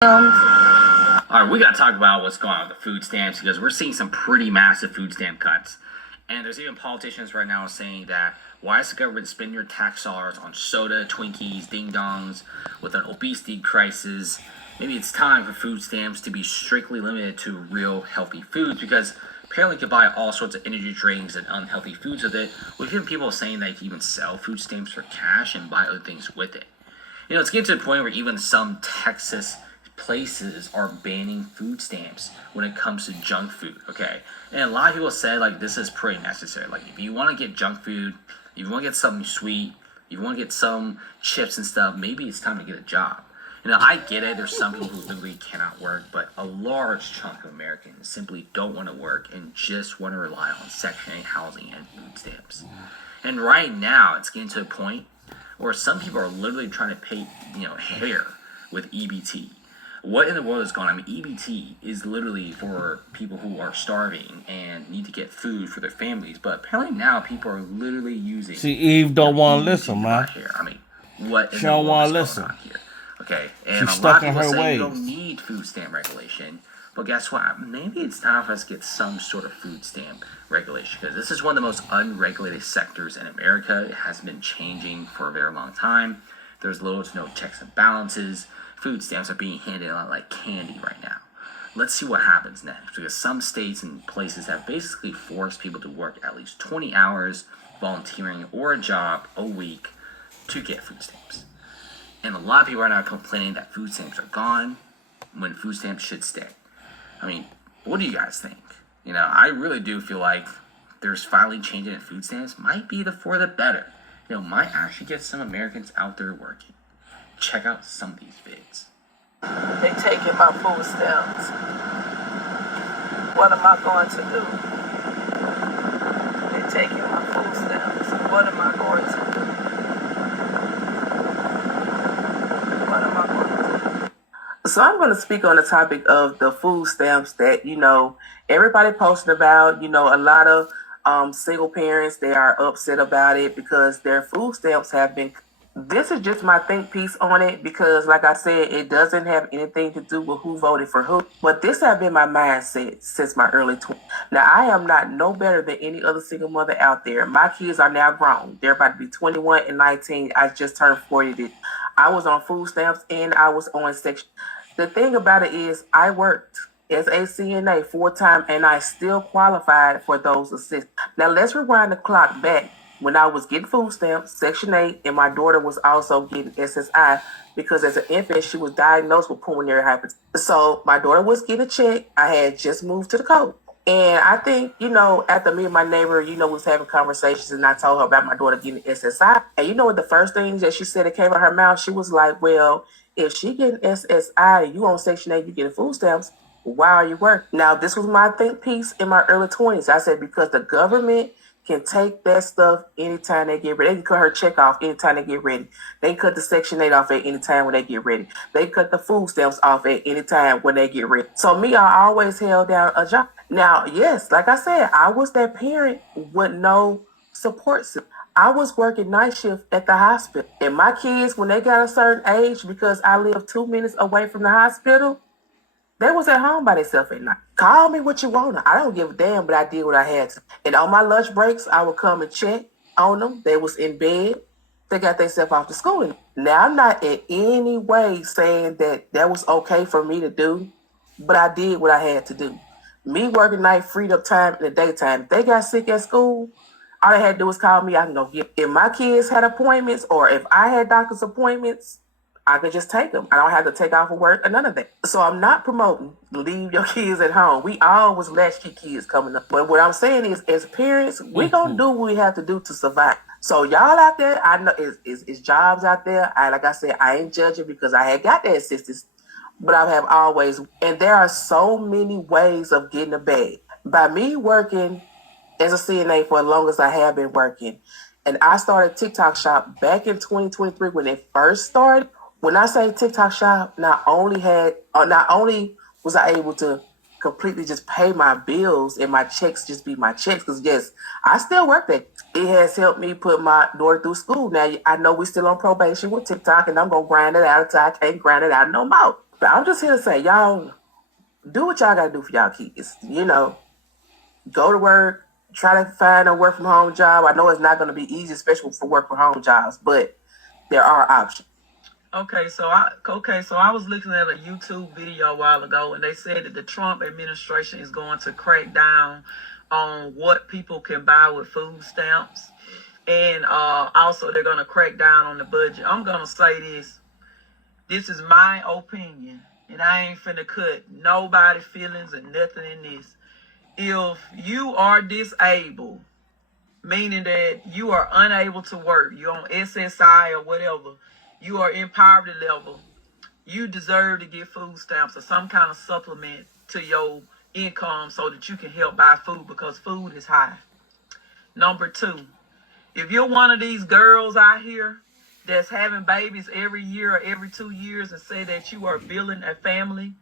All right, we got to talk about what's going on with the food stamps because we're seeing some pretty massive food stamp cuts. And there's even politicians right now saying that why is the government spending your tax dollars on soda, Twinkies, ding dongs with an obesity crisis? Maybe it's time for food stamps to be strictly limited to real healthy foods because apparently you can buy all sorts of energy drinks and unhealthy foods with it. With even people saying that you can even sell food stamps for cash and buy other things with it. It's getting to the point where even some Texas places are banning food stamps when it comes to junk food, okay? And a lot of people say, like, this is pretty necessary. Like, if you want to get junk food, if you want to get something sweet, if you want to get some chips and stuff, maybe it's time to get a job. I get it. There's some people who literally cannot work, but a large chunk of Americans simply don't want to work and just want to rely on Section 8 housing and food stamps. And right now, it's getting to a point where some people are literally trying to pay, hair with EBT. What in the world is going on? I mean, EBT is literally for people who are starving and need to get food for their families. But apparently now people are literally using. See, Eve don't want to listen, man. Here. I mean, what in she the don't want to listen. Here? Okay, and she's a lot stuck of people in her say ways. you don't need food stamp regulation. But guess what? Maybe it's time for us to get some sort of food stamp regulation because this is one of the most unregulated sectors in America. It has been changing for a very long time. There's little to no checks and balances. Food stamps are being handed out like candy right now. Let's see what happens next because some states and places have basically forced people to work at least 20 hours volunteering or a job a week to get food stamps. And a lot of people are now complaining that food stamps are gone when food stamps should stay. I mean, what do you guys think? I really do feel like there's finally changing in food stamps might be for the better. Might actually get some Americans out there working. Check out some of these vids. They taking my food stamps. What am I going to do? They taking my food stamps. What am I going to do? What am I going to do? So I'm going to speak on the topic of the food stamps that, everybody posting about, a lot of single parents, they are upset about it because their food stamps have been. This is just my think piece on it because, like I said, it doesn't have anything to do with who voted for who. But this has been my mindset since my early 20s. Now, I am not no better than any other single mother out there. My kids are now grown. They're about to be 21 and 19. I just turned 40. I was on food stamps and I was on section. The thing about it is I worked as a CNA full-time and I still qualified for those assists. Now, let's rewind the clock back. When I was getting food stamps, Section 8, and my daughter was also getting SSI because as an infant, she was diagnosed with pulmonary hypertension. So my daughter was getting a check. I had just moved to the code. And I think, after me and my neighbor, was having conversations and I told her about my daughter getting SSI. And what the first thing that she said that came out of her mouth, she was like, well, if she getting SSI, you on Section 8, you getting food stamps, why are you working? Now, this was my think piece in my early 20s. I said, because the government can take that stuff anytime they get ready. They can cut her check off anytime they get ready. They can cut the Section 8 off at any time when they get ready. They cut the food stamps off at any time when they get ready. So me, I always held down a job. Now, yes, like I said, I was that parent with no support system. I was working night shift at the hospital. And my kids, when they got a certain age, because I live 2 minutes away from the hospital, they was at home by themselves at night. Call me what you want. I don't give a damn, but I did what I had to. And on my lunch breaks, I would come and check on them. They was in bed. They got themselves off to school. Now, I'm not in any way saying that was okay for me to do, but I did what I had to do. Me working night freed up time in the daytime. If they got sick at school, all they had to do was call me. I can go get them. If my kids had appointments or if I had doctor's appointments, I could just take them. I don't have to take off of work or none of that. So I'm not promoting leave your kids at home. We always latchkey kids coming up. But what I'm saying is, as parents, we're going to do what we have to do to survive. So y'all out there, I know it's jobs out there. Like I said, I ain't judging because I had got that assistance, but I have always, and there are so many ways of getting a bag. By me working as a CNA for as long as I have been working, and I started TikTok Shop back in 2023 when it first started. When I say TikTok Shop, not only was I able to completely just pay my bills and my checks just be my checks, because yes, I still work there. It has helped me put my daughter through school. Now, I know we're still on probation with TikTok, and I'm going to grind it out until I can't grind it out no more. But I'm just here to say, y'all do what y'all gotta do for y'all kids. You know, go to work, try to find a work from home job. I know it's not gonna be easy, especially for work from home jobs, but there are options. Okay, so I was looking at a YouTube video a while ago, and they said that the Trump administration is going to crack down on what people can buy with food stamps, and also they're going to crack down on the budget. I'm going to say this. This is my opinion, and I ain't finna cut nobody's feelings and nothing in this. If you are disabled, meaning that you are unable to work, you're on SSI or whatever, you are in poverty level, you deserve to get food stamps or some kind of supplement to your income so that you can help buy food, because food is high. Number two, if you're one of these girls out here that's having babies every year or every 2 years and say that you are building a family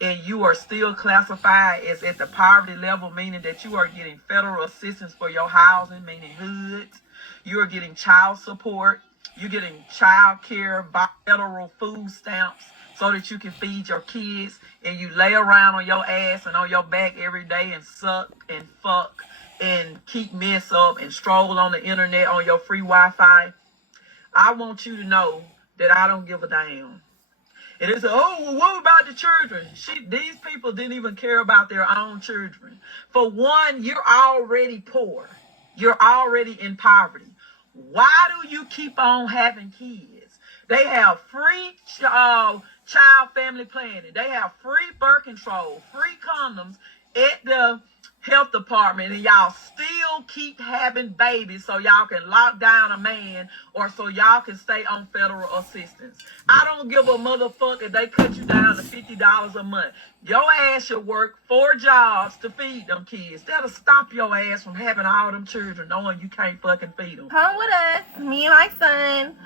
and you are still classified as at the poverty level, meaning that you are getting federal assistance for your housing, meaning hoods, you are getting child support, you're getting child care, federal food stamps so that you can feed your kids, and you lay around on your ass and on your back every day and suck and fuck and keep mess up and stroll on the internet on your free Wi-Fi. I want you to know that I don't give a damn. And they say, oh, well, what about the children? These people didn't even care about their own children. For one, you're already poor. You're already in poverty. Why do you keep on having kids? They have free child family planning. They have free birth control, free condoms at the health department, and y'all still keep having babies so y'all can lock down a man or so y'all can stay on federal assistance. I don't give a motherfucker if they cut you down to $50 a month. Your ass should work 4 jobs to feed them kids. That'll stop your ass from having all them children knowing you can't fucking feed them. Come with us, me and my son,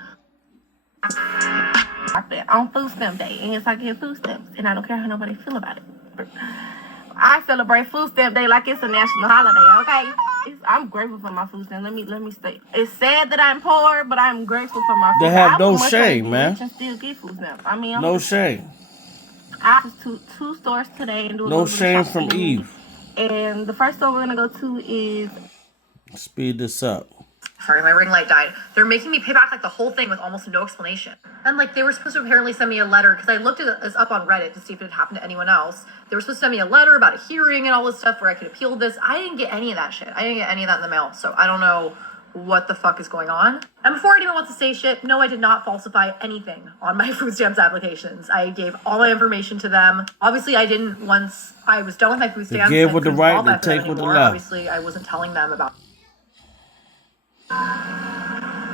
on food stamp day. And yes, I get food stamps, and I don't care how nobody feel about it. I celebrate food stamp day like it's a national holiday, okay? I'm grateful for my food stamp. Let me stay. It's sad that I'm poor, but I'm grateful for my food. They have I no would much shame, rather be man. rich and still get food stamps. I mean, No shame. I was to 2 stores today and do a No little bit of shame shopping. from Eve. And the first store we're gonna go to is. Speed this up. Sorry, my ring light died. They're making me pay back like the whole thing with almost no explanation. And like they were supposed to apparently send me a letter, because I looked at this up on Reddit to see if it had happened to anyone else. They were supposed to send me a letter about a hearing and all this stuff where I could appeal this. I didn't get any of that shit. I didn't get any of that in the mail. So I don't know what the fuck is going on. And before anyone wants to say shit, no, I did not falsify anything on my food stamps applications. I gave all my information to them. Obviously, I didn't, once I was done with my food stamps, give with the right, qualify they for them take with the anymore. left. Obviously, I wasn't telling them about.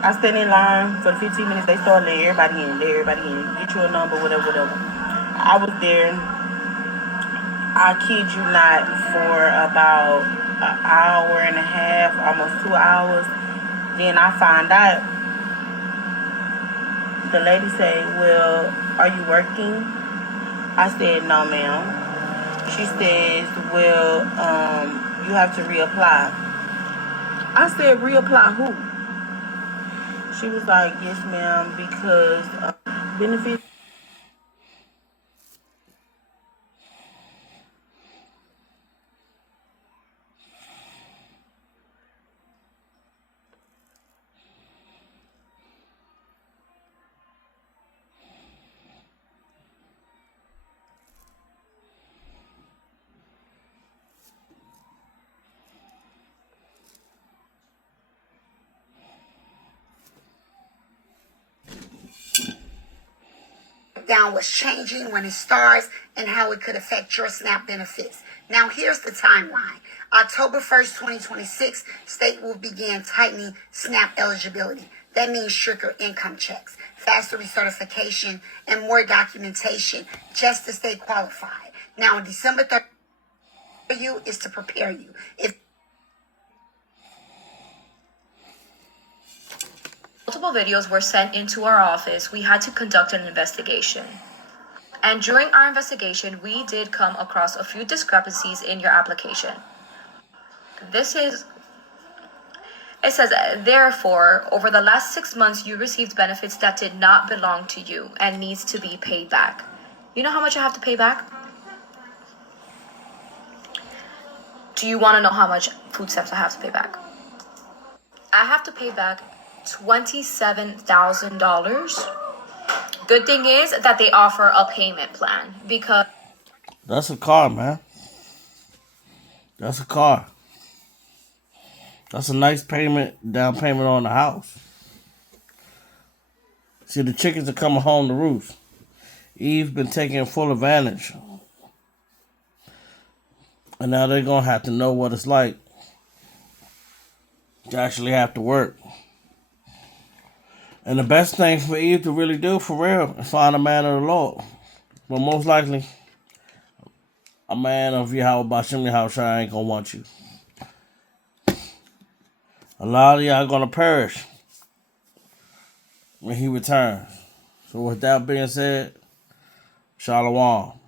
I stand in line for the 15 minutes. They start letting everybody in, get you a number, whatever. I was there, I kid you not, for about an hour and a half, almost 2 hours. Then I find out, the lady said, well, are you working? I said, no, ma'am. She says, well, you have to reapply. I said, reapply who? She was like, yes, ma'am, because benefits. Down was changing, when it starts, and how it could affect your SNAP benefits. Now here's the timeline. October 1st, 2026, state will begin tightening SNAP eligibility. That means stricter income checks, faster recertification, and more documentation just to stay qualified. Now on December 3rd, you is to prepare you. If Multiple videos were sent into our office, we had to conduct an investigation. And during our investigation, we did come across a few discrepancies in your application. It says, therefore, over the last 6 months, you received benefits that did not belong to you and needs to be paid back. You know how much I have to pay back? Do you want to know how much food stamps I have to pay back? I have to pay back $27,000. Good thing is that they offer a payment plan because That's a car, man. That's a car. That's a nice down payment on the house. See, the chickens are coming home to roost. Eve's been taking full advantage. And now they're going to have to know what it's like to actually have to work. And the best thing for Eve to really do, for real, is find a man of the Lord. But most likely, a man of Yahweh Bashem Yahushua ain't going to want you. A lot of y'all are going to perish when he returns. So with that being said, Shalom.